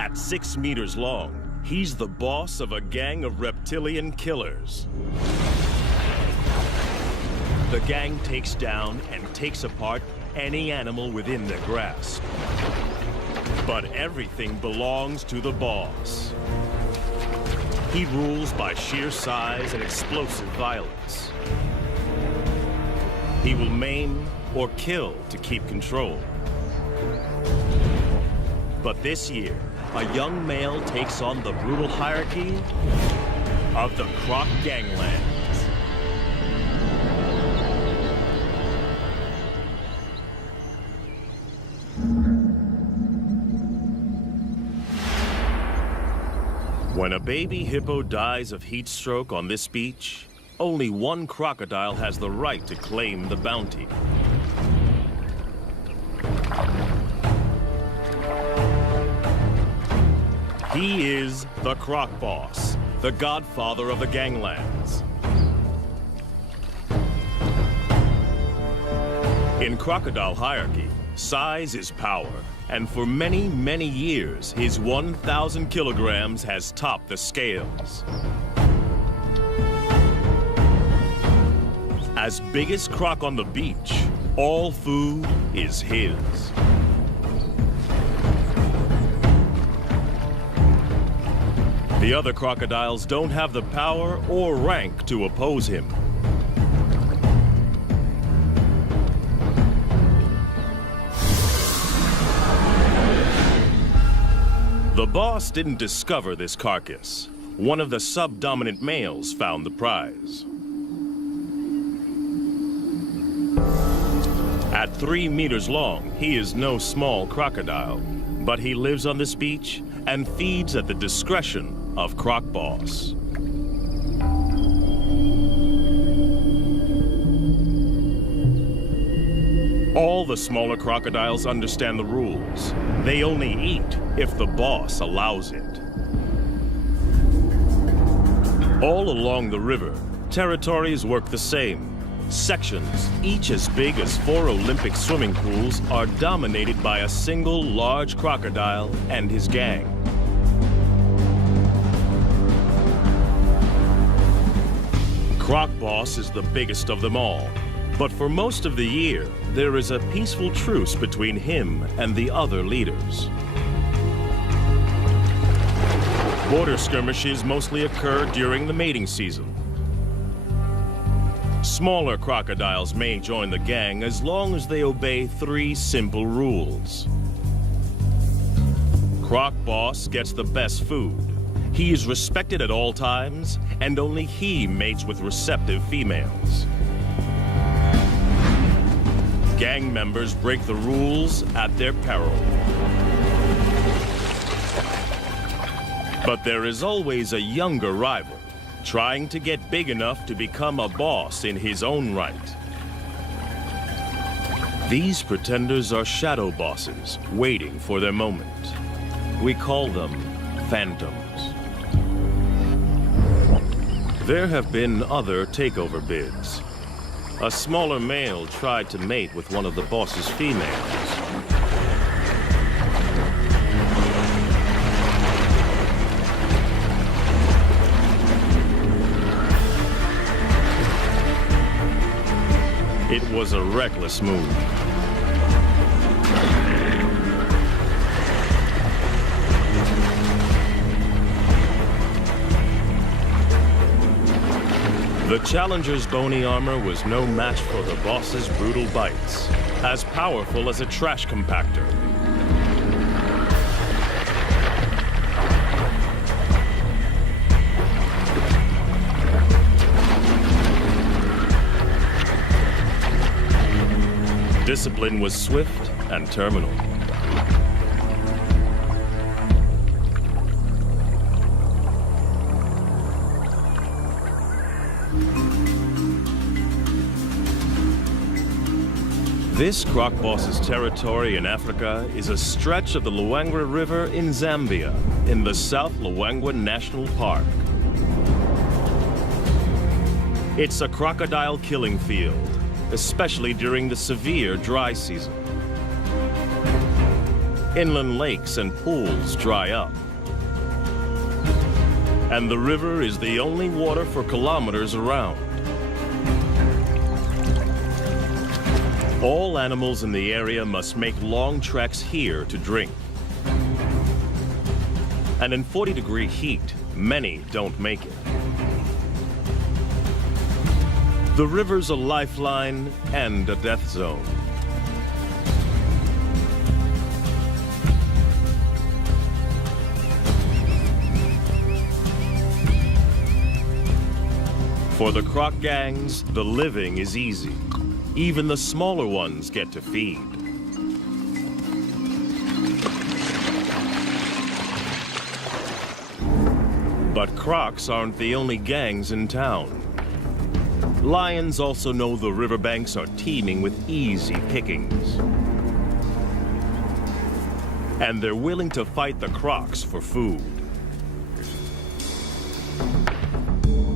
At 6 meters long, he's the boss of a gang of reptilian killers. The gang takes down and takes apart any animal within their grasp. But everything belongs to the boss. He rules by sheer size and explosive violence. He will maim or kill to keep control. But this year, a young male takes on the brutal hierarchy of the Croc ganglands. When a baby hippo dies of heat stroke on this beach, only one crocodile has the right to claim the bounty. He is the Croc Boss, the godfather of the ganglands. In crocodile hierarchy, size is power, and for many, many years, his 1,000 kilograms has topped the scales. As biggest croc on the beach, all food is his. The other crocodiles don't have the power or rank to oppose him. The boss didn't discover this carcass. One of the subdominant males found the prize. At 3 meters long, he is no small crocodile, but he lives on this beach and feeds at the discretion of Croc Boss. All the smaller crocodiles understand the rules. They only eat if the boss allows it. All along the river, territories work the same. Sections, each as big as 4 Olympic swimming pools, are dominated by a single large crocodile and his gang. Croc Boss is the biggest of them all, but for most of the year, there is a peaceful truce between him and the other leaders. Border skirmishes mostly occur during the mating season. Smaller crocodiles may join the gang as long as they obey 3 simple rules. Croc Boss gets the best food. He is respected at all times, and only he mates with receptive females. Gang members break the rules at their peril. But there is always a younger rival, trying to get big enough to become a boss in his own right. These pretenders are shadow bosses, waiting for their moment. We call them phantoms. There have been other takeover bids. A smaller male tried to mate with one of the boss's females. It was a reckless move. The challenger's bony armor was no match for the boss's brutal bites, as powerful as a trash compactor. Discipline was swift and terminal. This Croc Boss's territory in Africa is a stretch of the Luangwa River in Zambia, in the South Luangwa National Park. It's a crocodile killing field, especially during the severe dry season. Inland lakes and pools dry up. And the river is the only water for kilometers around. All animals in the area must make long treks here to drink. And in 40-degree heat, many don't make it. The river's a lifeline and a death zone. For the croc gangs, the living is easy. Even the smaller ones get to feed. But crocs aren't the only gangs in town. Lions also know the riverbanks are teeming with easy pickings. And they're willing to fight the crocs for food.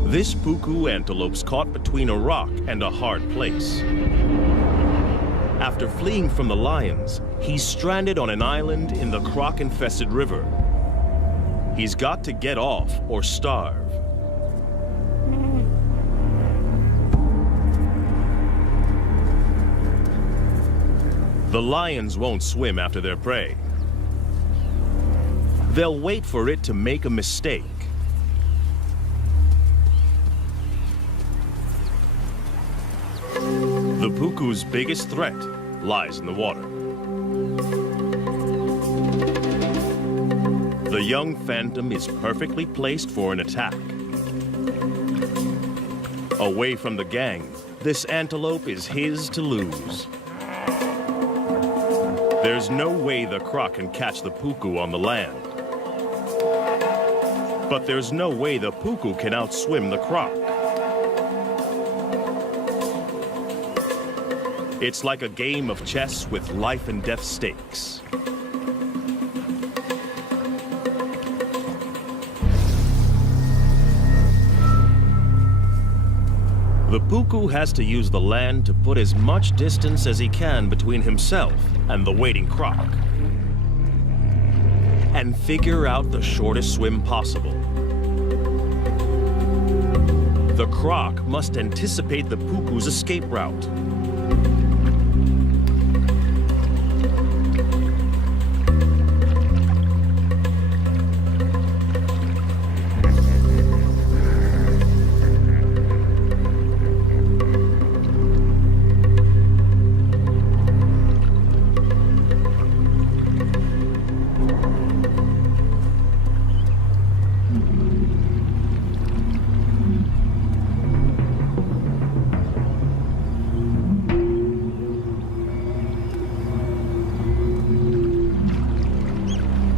This puku antelope's caught between a rock and a hard place. After fleeing from the lions, he's stranded on an island in the croc-infested river. He's got to get off or starve. The lions won't swim after their prey. They'll wait for it to make a mistake. The puku's biggest threat lies in the water. The young phantom is perfectly placed for an attack. Away from the gang, this antelope is his to lose. There's no way the croc can catch the puku on the land. But there's no way the puku can outswim the croc. It's like a game of chess with life and death stakes. The puku has to use the land to put as much distance as he can between himself and the waiting croc, and figure out the shortest swim possible. The croc must anticipate the puku's escape route.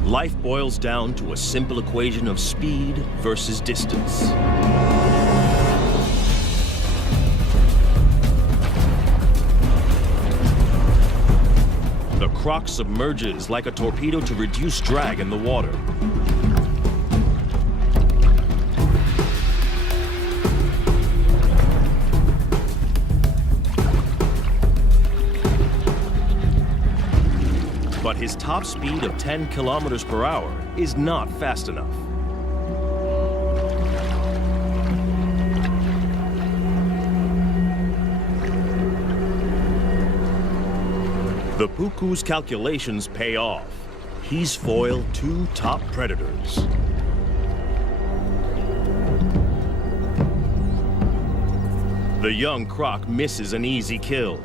Life boils down to a simple equation of speed versus distance. The croc submerges like a torpedo to reduce drag in the water. But his top speed of 10 kilometers per hour is not fast enough. The puku's calculations pay off. He's foiled two top predators. The young croc misses an easy kill.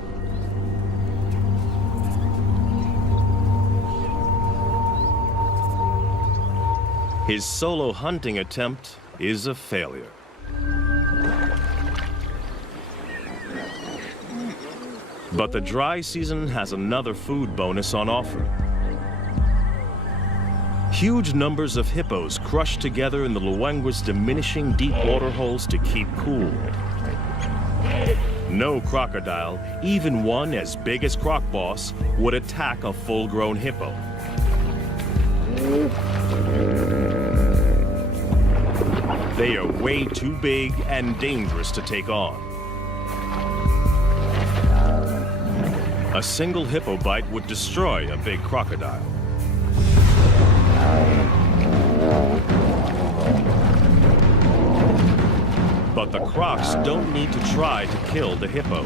His solo hunting attempt is a failure. But the dry season has another food bonus on offer. Huge numbers of hippos crush together in the Luangwa's diminishing deep water holes to keep cool. No crocodile, even one as big as Croc Boss, would attack a full-grown hippo. They are way too big and dangerous to take on. A single hippo bite would destroy a big crocodile. But the crocs don't need to try to kill the hippos.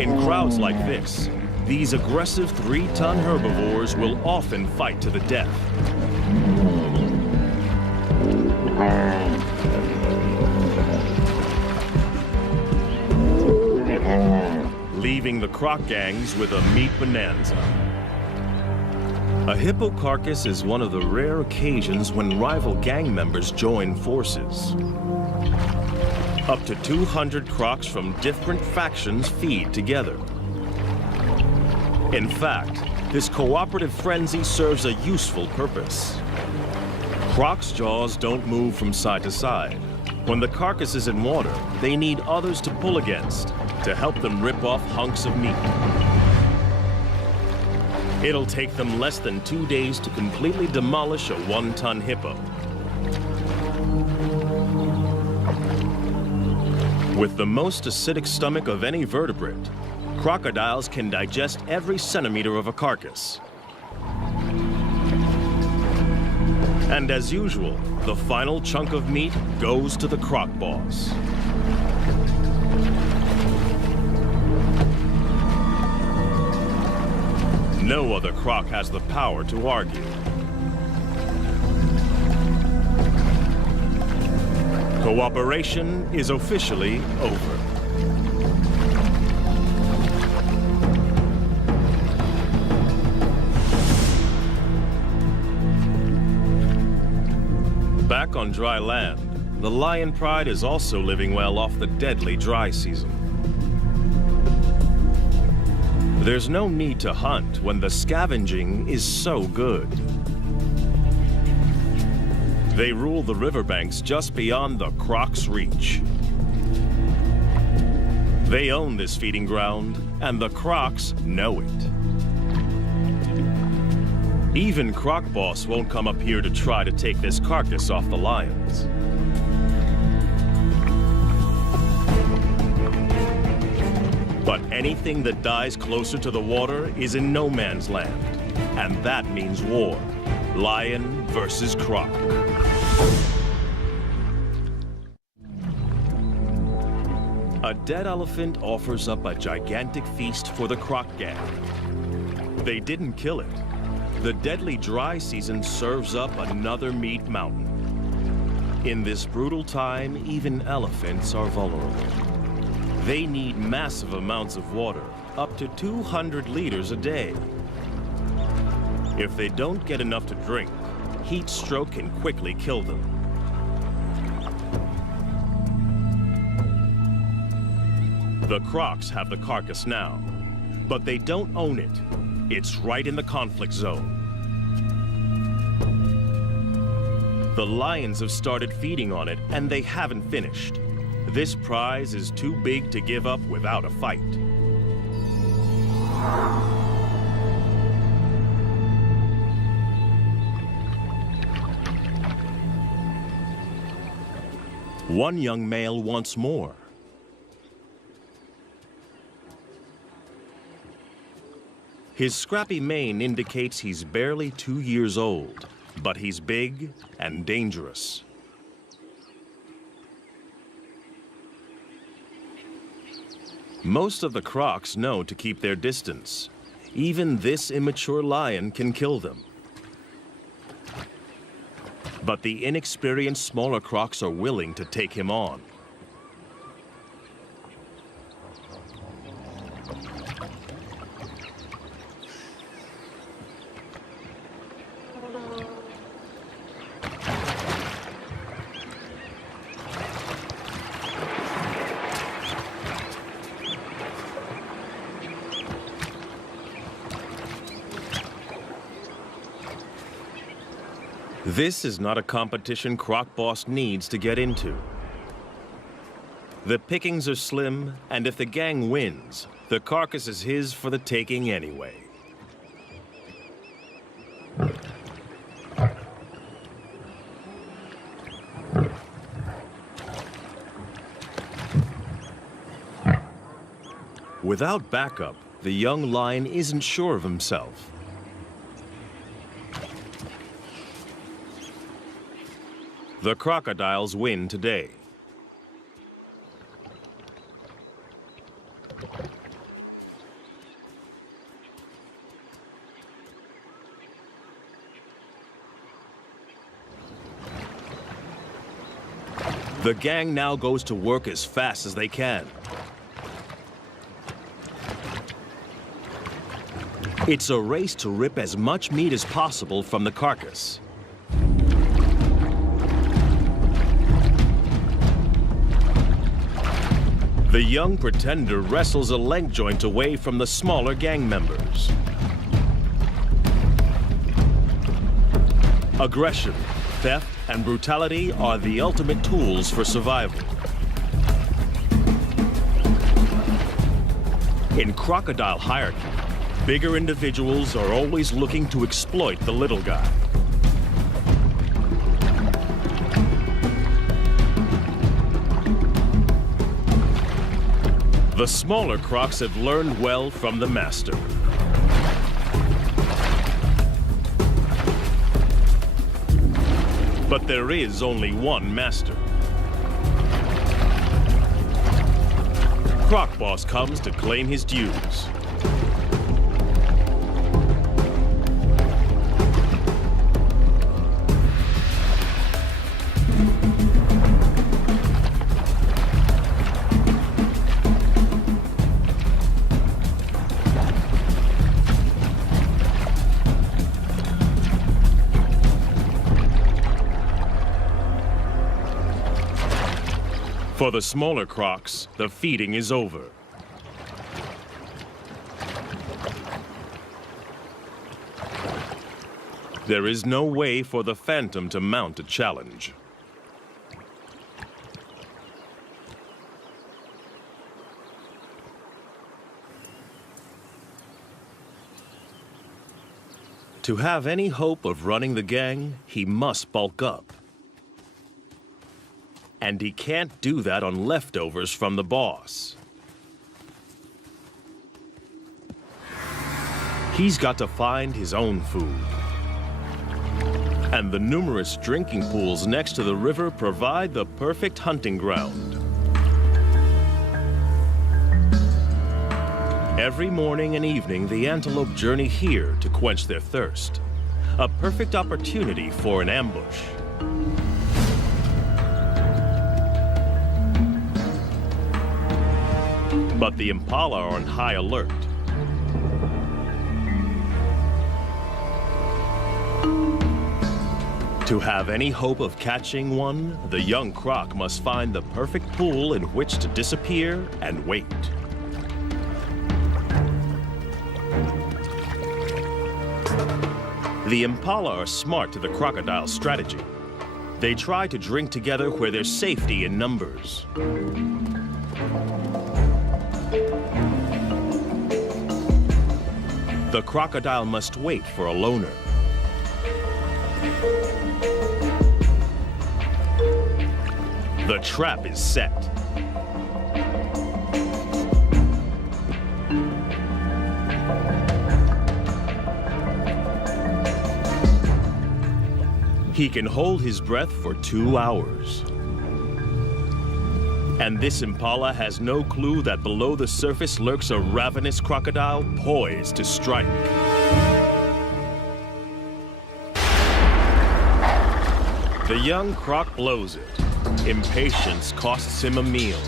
In crowds like this, these aggressive 3-ton herbivores will often fight to the death. Leaving the croc gangs with a meat bonanza. A hippo carcass is one of the rare occasions when rival gang members join forces. Up to 200 crocs from different factions feed together. In fact, this cooperative frenzy serves a useful purpose. Crocs' jaws don't move from side to side. When the carcass is in water, they need others to pull against to help them rip off hunks of meat. It'll take them less than 2 days to completely demolish a 1-ton hippo. With the most acidic stomach of any vertebrate, crocodiles can digest every centimeter of a carcass. And as usual, the final chunk of meat goes to the croc boss. No other croc has the power to argue. Cooperation is officially over. Back on dry land, the lion pride is also living well off the deadly dry season. There's no need to hunt when the scavenging is so good. They rule the riverbanks just beyond the croc's reach. They own this feeding ground, and the crocs know it. Even Croc Boss won't come up here to try to take this carcass off the lions. But anything that dies closer to the water is in no man's land, and that means war. Lion versus croc. A dead elephant offers up a gigantic feast for the croc gang. They didn't kill it. The deadly dry season serves up another meat mountain. In this brutal time, even elephants are vulnerable. They need massive amounts of water, up to 200 liters a day. If they don't get enough to drink, heat stroke can quickly kill them. The crocs have the carcass now, but they don't own it. It's right in the conflict zone. The lions have started feeding on it, and they haven't finished. This prize is too big to give up without a fight. One young male wants more. His scrappy mane indicates he's barely 2 years old, but he's big and dangerous. Most of the crocs know to keep their distance. Even this immature lion can kill them. But the inexperienced smaller crocs are willing to take him on. This is not a competition Croc Boss needs to get into. The pickings are slim, and if the gang wins, the carcass is his for the taking anyway. Without backup, the young lion isn't sure of himself. The crocodiles win today. The gang now goes to work as fast as they can. It's a race to rip as much meat as possible from the carcass. The young pretender wrestles a leg joint away from the smaller gang members. Aggression, theft, and brutality are the ultimate tools for survival. In crocodile hierarchy, bigger individuals are always looking to exploit the little guy. The smaller crocs have learned well from the master. But there is only one master. Croc Boss comes to claim his dues. For the smaller crocs, the feeding is over. There is no way for the Phantom to mount a challenge. To have any hope of running the gang, he must bulk up. And he can't do that on leftovers from the boss. He's got to find his own food. And the numerous drinking pools next to the river provide the perfect hunting ground. Every morning and evening, the antelope journey here to quench their thirst. A perfect opportunity for an ambush. But the impala are on high alert. To have any hope of catching one, the young croc must find the perfect pool in which to disappear and wait. The impala are smart to the crocodile's strategy. They try to drink together where there's safety in numbers. The crocodile must wait for a loner. The trap is set. He can hold his breath for 2 hours. And this impala has no clue that below the surface lurks a ravenous crocodile poised to strike. The young croc blows it. Impatience costs him a meal.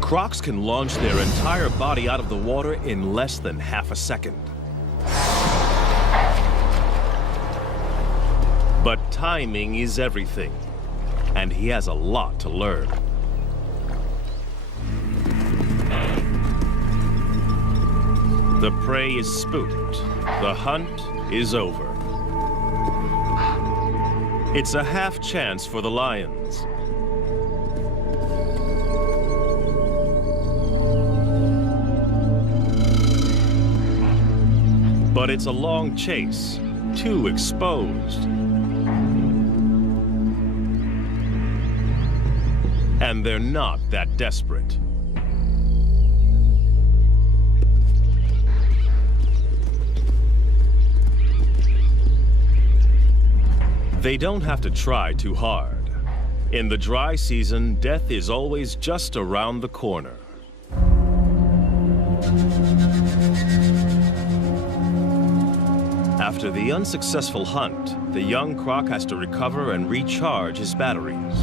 Crocs can launch their entire body out of the water in less than half a second. But timing is everything. And he has a lot to learn. The prey is spooked. The hunt is over. It's a half chance for the lions. But it's a long chase, too exposed. And they're not that desperate. They don't have to try too hard. In the dry season, death is always just around the corner. After the unsuccessful hunt, the young croc has to recover and recharge his batteries.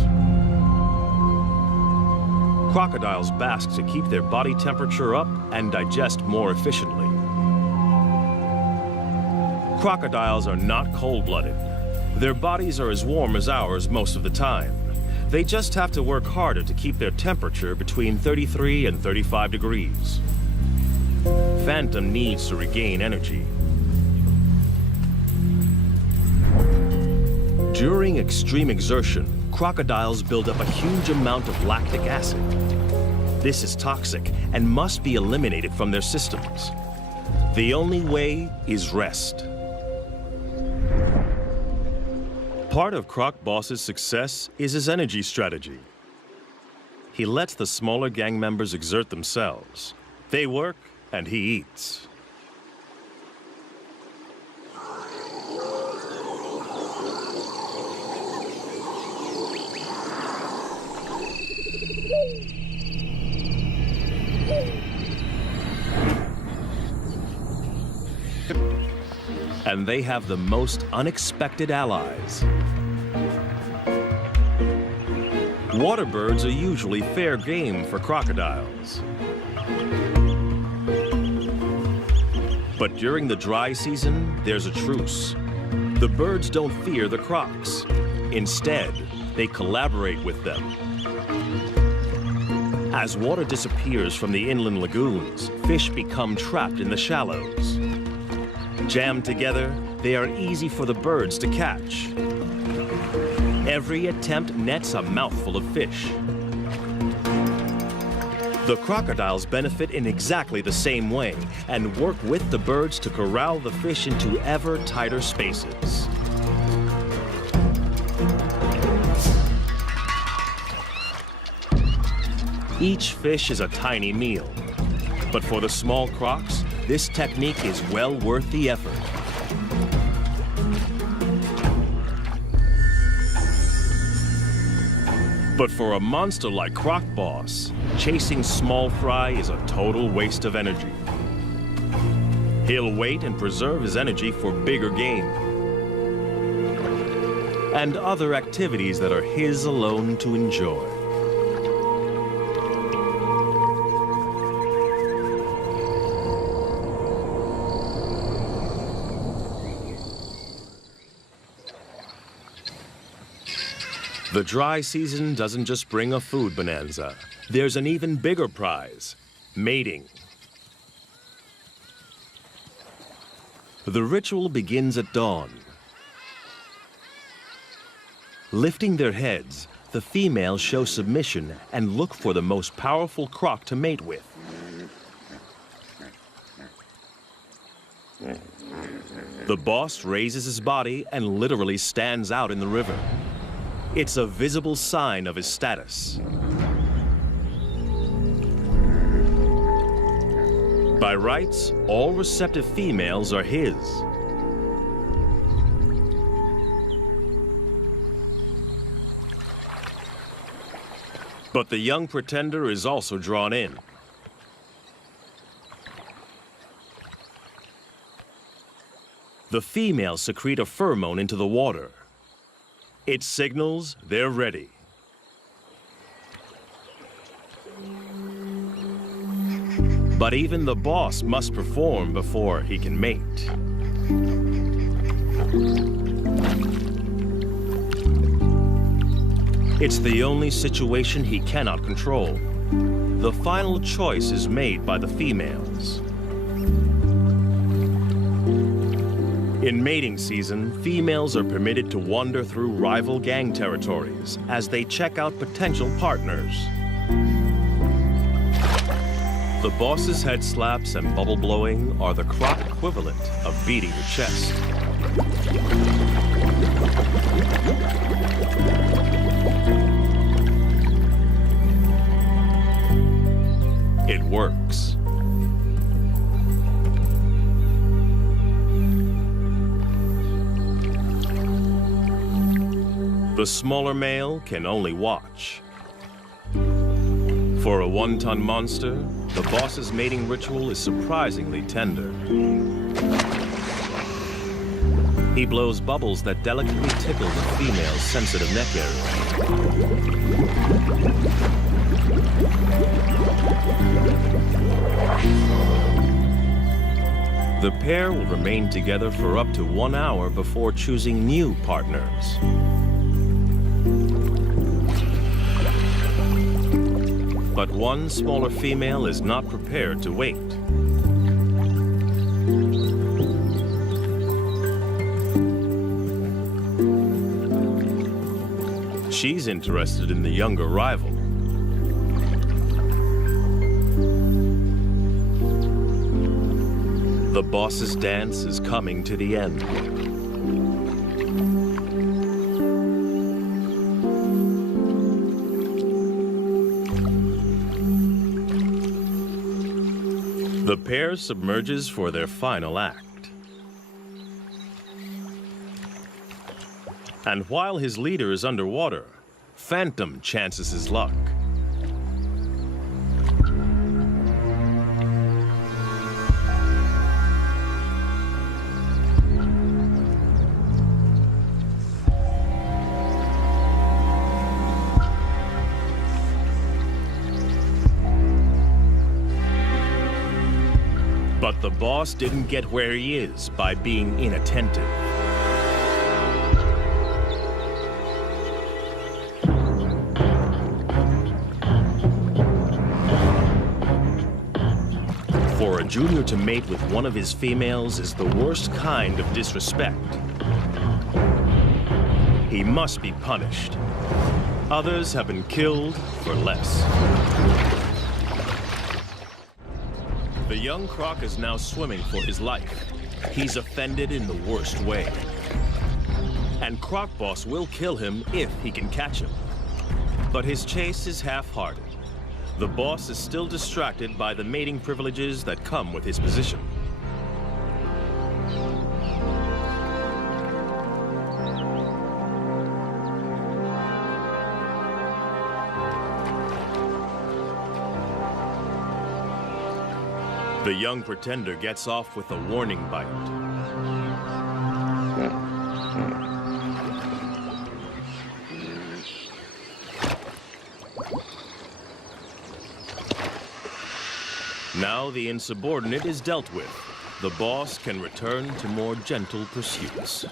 Crocodiles bask to keep their body temperature up and digest more efficiently. Crocodiles are not cold-blooded. Their bodies are as warm as ours most of the time. They just have to work harder to keep their temperature between 33 and 35 degrees. Phantom needs to regain energy. During extreme exertion, crocodiles build up a huge amount of lactic acid. This is toxic and must be eliminated from their systems. The only way is rest. Part of Croc Boss's success is his energy strategy. He lets the smaller gang members exert themselves. They work and he eats. And they have the most unexpected allies. Water birds are usually fair game for crocodiles. But during the dry season, there's a truce. The birds don't fear the crocs. Instead, they collaborate with them. As water disappears from the inland lagoons, fish become trapped in the shallows. Jammed together, they are easy for the birds to catch. Every attempt nets a mouthful of fish. The crocodiles benefit in exactly the same way and work with the birds to corral the fish into ever tighter spaces. Each fish is a tiny meal, but for the small crocs, this technique is well worth the effort. But for a monster like Croc Boss, chasing small fry is a total waste of energy. He'll wait and preserve his energy for bigger game and other activities that are his alone to enjoy. The dry season doesn't just bring a food bonanza. There's an even bigger prize, mating. The ritual begins at dawn. Lifting their heads, the females show submission and look for the most powerful croc to mate with. The boss raises his body and literally stands out in the river. It's a visible sign of his status. By rights, all receptive females are his. But the young pretender is also drawn in. The females secrete a pheromone into the water. It signals they're ready. But even the boss must perform before he can mate. It's the only situation he cannot control. The final choice is made by the females. In mating season, females are permitted to wander through rival gang territories as they check out potential partners. The boss's head slaps and bubble blowing are the croc equivalent of beating the chest. It works. The smaller male can only watch. For a one-ton monster, the boss's mating ritual is surprisingly tender. He blows bubbles that delicately tickle the female's sensitive neck area. The pair will remain together for up to 1 hour before choosing new partners. But one smaller female is not prepared to wait. She's interested in the younger rival. The boss's dance is coming to the end. The pair submerges for their final act. And while his leader is underwater, Phantom chances his luck. But the boss didn't get where he is by being inattentive. For a junior to mate with one of his females is the worst kind of disrespect. He must be punished. Others have been killed for less. The young croc is now swimming for his life. He's offended in the worst way. And Croc Boss will kill him if he can catch him. But his chase is half-hearted. The boss is still distracted by the mating privileges that come with his position. The young pretender gets off with a warning bite. Now the insubordinate is dealt with. The boss can return to more gentle pursuits.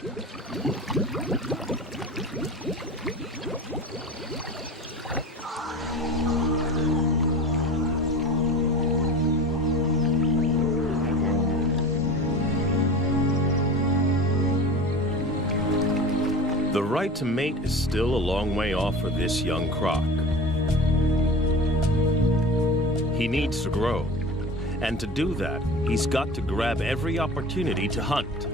The right to mate is still a long way off for this young croc. He needs to grow, and to do that, he's got to grab every opportunity to hunt.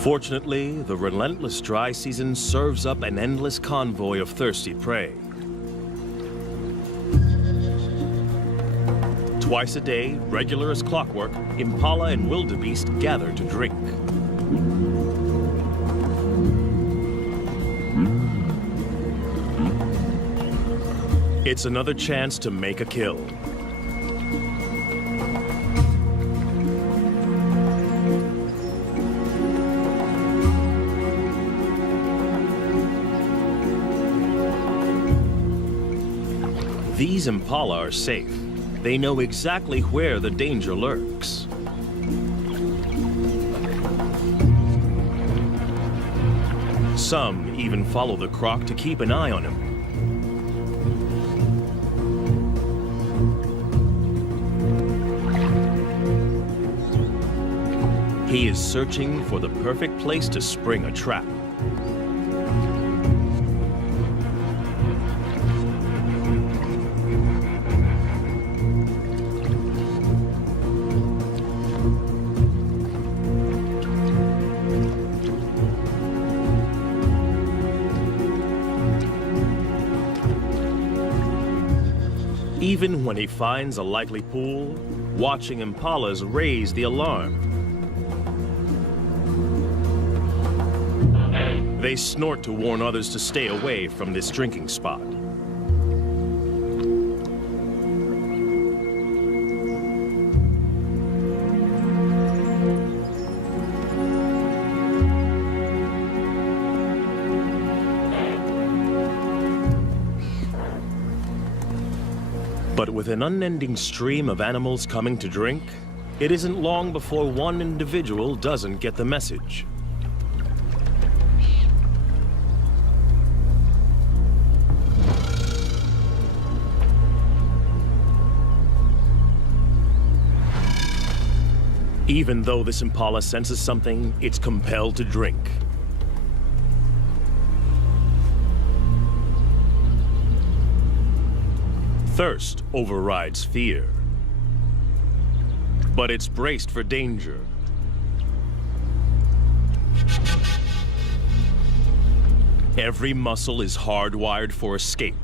Fortunately, the relentless dry season serves up an endless convoy of thirsty prey. Twice a day, regular as clockwork, impala and wildebeest gather to drink. It's another chance to make a kill. These impala are safe. They know exactly where the danger lurks. Some even follow the croc to keep an eye on him. He is searching for the perfect place to spring a trap. Even when he finds a likely pool, watching impalas raise the alarm. They snort to warn others to stay away from this drinking spot. But with an unending stream of animals coming to drink, it isn't long before one individual doesn't get the message. Even though this impala senses something, it's compelled to drink. Thirst overrides fear. But it's braced for danger. Every muscle is hardwired for escape.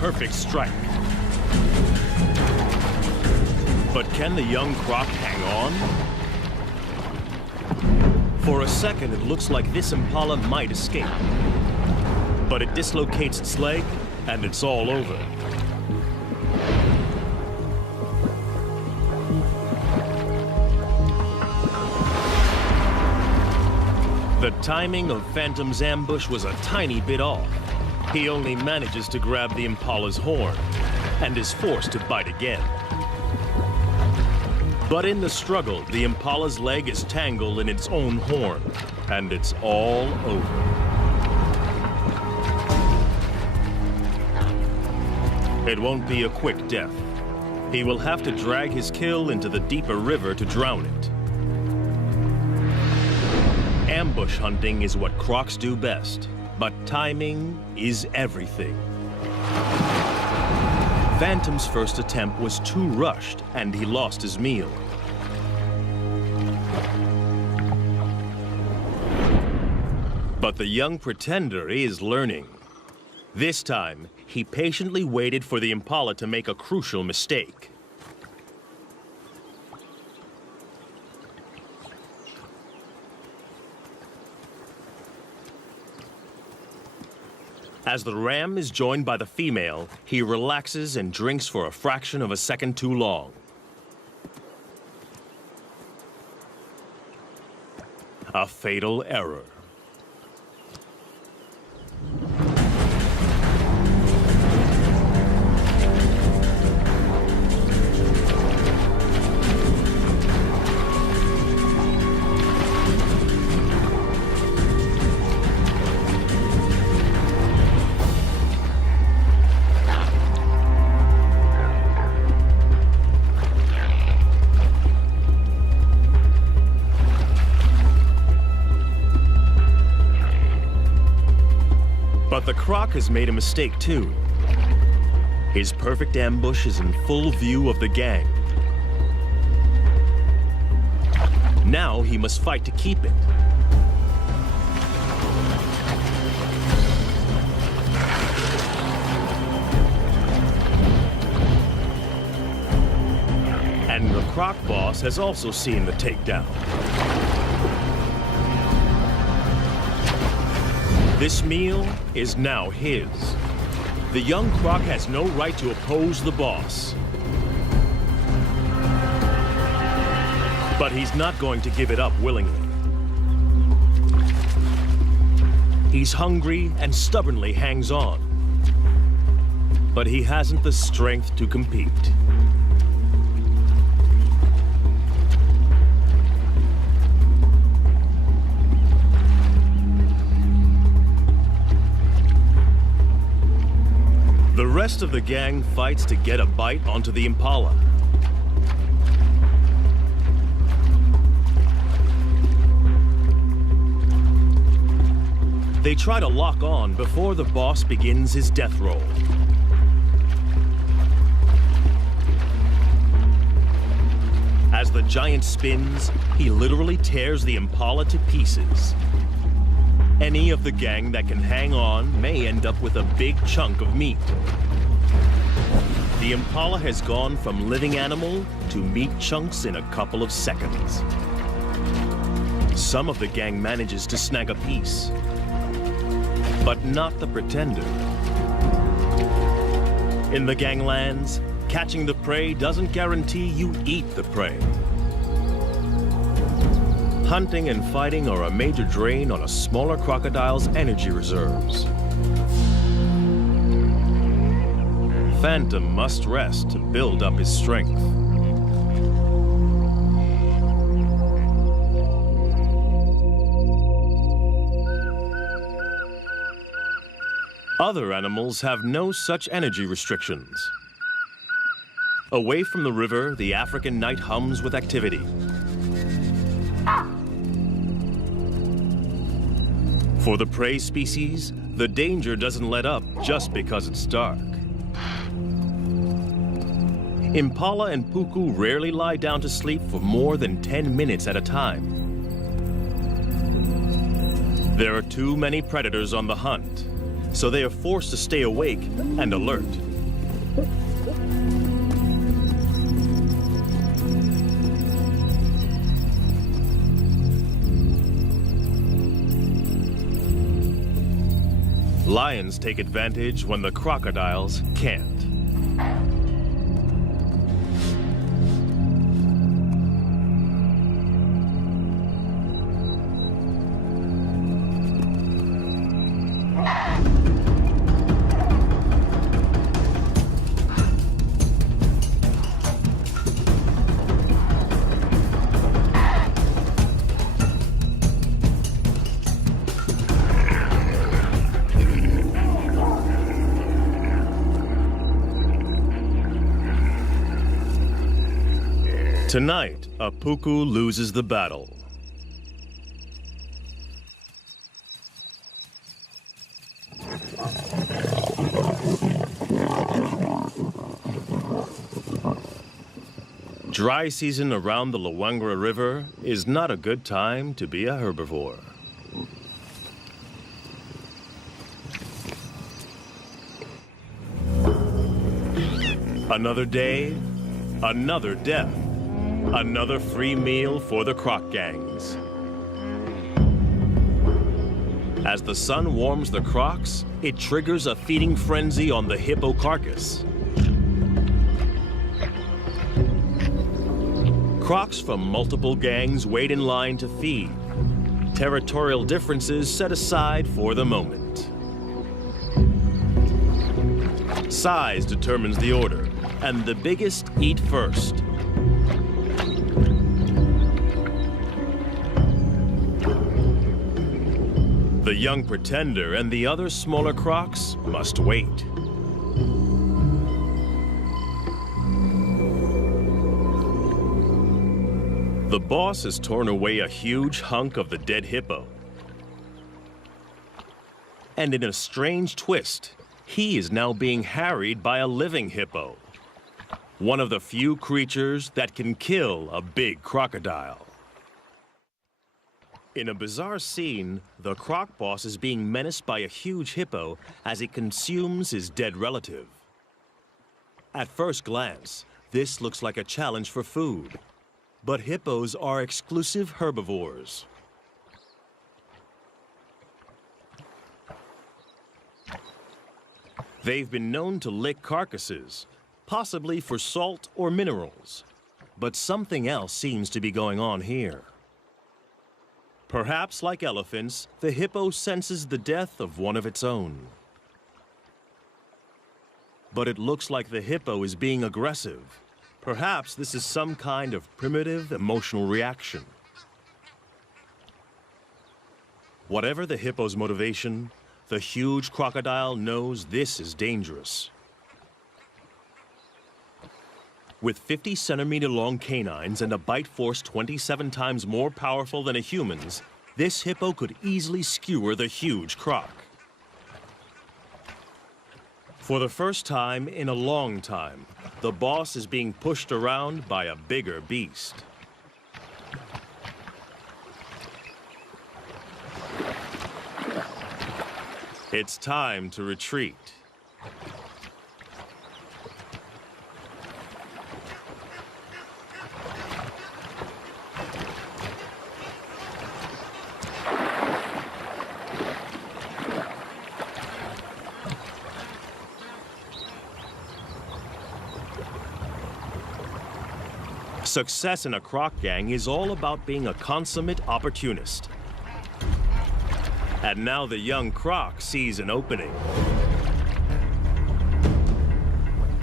Perfect strike. But can the young croc hang on? For a second, it looks like this impala might escape. But it dislocates its leg, and it's all over. The timing of Phantom's ambush was a tiny bit off. He only manages to grab the impala's horn and is forced to bite again. But in the struggle, the impala's leg is tangled in its own horn, and it's all over. It won't be a quick death. He will have to drag his kill into the deeper river to drown it. Ambush hunting is what crocs do best. But timing is everything. Phantom's first attempt was too rushed, and he lost his meal. But the young pretender is learning. This time, he patiently waited for the impala to make a crucial mistake. As the ram is joined by the female, he relaxes and drinks for a fraction of a second too long. A fatal error. But the croc has made a mistake too. His perfect ambush is in full view of the gang. Now he must fight to keep it. And the croc boss has also seen the takedown. This meal is now his. The young croc has no right to oppose the boss. But he's not going to give it up willingly. He's hungry and stubbornly hangs on. But he hasn't the strength to compete. rest of the gang fights to get a bite onto the impala. They try to lock on before the boss begins his death roll. As the giant spins, he literally tears the impala to pieces. Any of the gang that can hang on may end up with a big chunk of meat. The impala has gone from living animal to meat chunks in a couple of seconds. Some of the gang manages to snag a piece, but not the pretender. In the ganglands, catching the prey doesn't guarantee you eat the prey. Hunting and fighting are a major drain on a smaller crocodile's energy reserves. Phantom must rest to build up his strength. Other animals have no such energy restrictions. Away from the river, the African night hums with activity. For the prey species, the danger doesn't let up just because it's dark. Impala and puku rarely lie down to sleep for more than 10 minutes at a time. There are too many predators on the hunt, so they are forced to stay awake and alert. Lions take advantage when the crocodiles can't. Tonight, a puku loses the battle. Dry season around the Luangwa River is not a good time to be a herbivore. Another day, another death. Another free meal for the croc gangs. As the sun warms the crocs, it triggers a feeding frenzy on the hippo carcass. Crocs from multiple gangs wait in line to feed. Territorial differences set aside for the moment. Size determines the order, and the biggest eat first. The young pretender and the other smaller crocs must wait. The boss has torn away a huge hunk of the dead hippo. And in a strange twist, he is now being harried by a living hippo. One of the few creatures that can kill a big crocodile. In a bizarre scene, the croc boss is being menaced by a huge hippo as it consumes his dead relative. At first glance, this looks like a challenge for food. But hippos are exclusive herbivores. They've been known to lick carcasses, possibly for salt or minerals. But something else seems to be going on here. Perhaps like elephants, the hippo senses the death of one of its own. But it looks like the hippo is being aggressive. Perhaps this is some kind of primitive emotional reaction. Whatever the hippo's motivation, the huge crocodile knows this is dangerous. With 50-centimeter-long canines and a bite force 27 times more powerful than a human's, this hippo could easily skewer the huge croc. For the first time in a long time, the boss is being pushed around by a bigger beast. It's time to retreat. Success in a croc gang is all about being a consummate opportunist. And now the young croc sees an opening.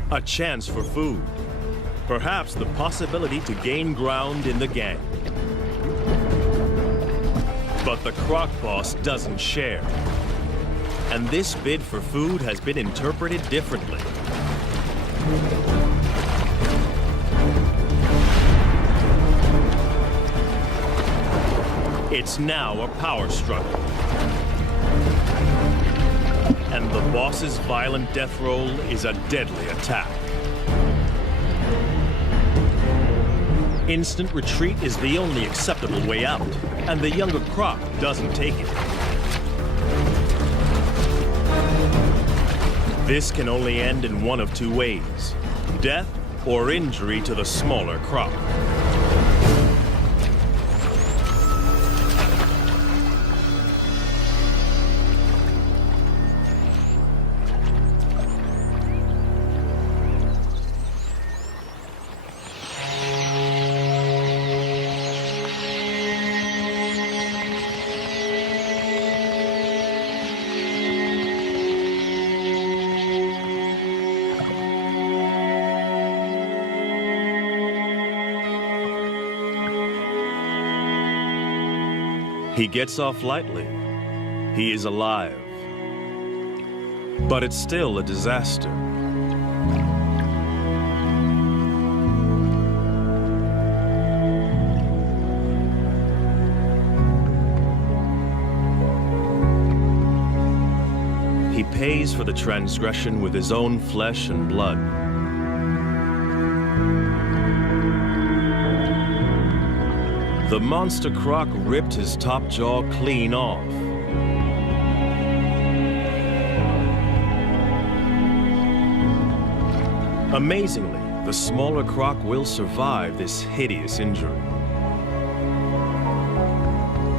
A chance for food. Perhaps the possibility to gain ground in the gang. But the croc boss doesn't share. And this bid for food has been interpreted differently. It's now a power struggle. And the boss's violent death roll is a deadly attack. Instant retreat is the only acceptable way out, and the younger croc doesn't take it. This can only end in one of two ways: death or injury to the smaller croc. He gets off lightly. He is alive. But it's still a disaster. He pays for the transgression with his own flesh and blood. The monster croc ripped his top jaw clean off. Amazingly, the smaller croc will survive this hideous injury.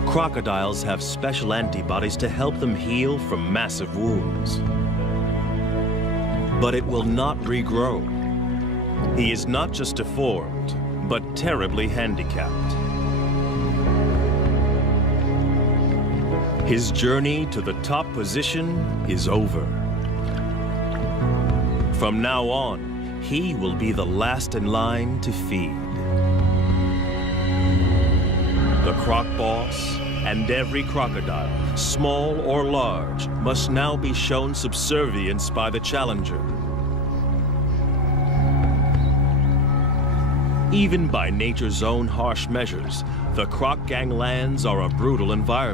Crocodiles have special antibodies to help them heal from massive wounds. But it will not regrow. He is not just deformed, but terribly handicapped. His journey to the top position is over. From now on, he will be the last in line to feed. The croc boss and every crocodile, small or large, must now be shown subservience by the challenger. Even by nature's own harsh measures, the croc ganglands are a brutal environment.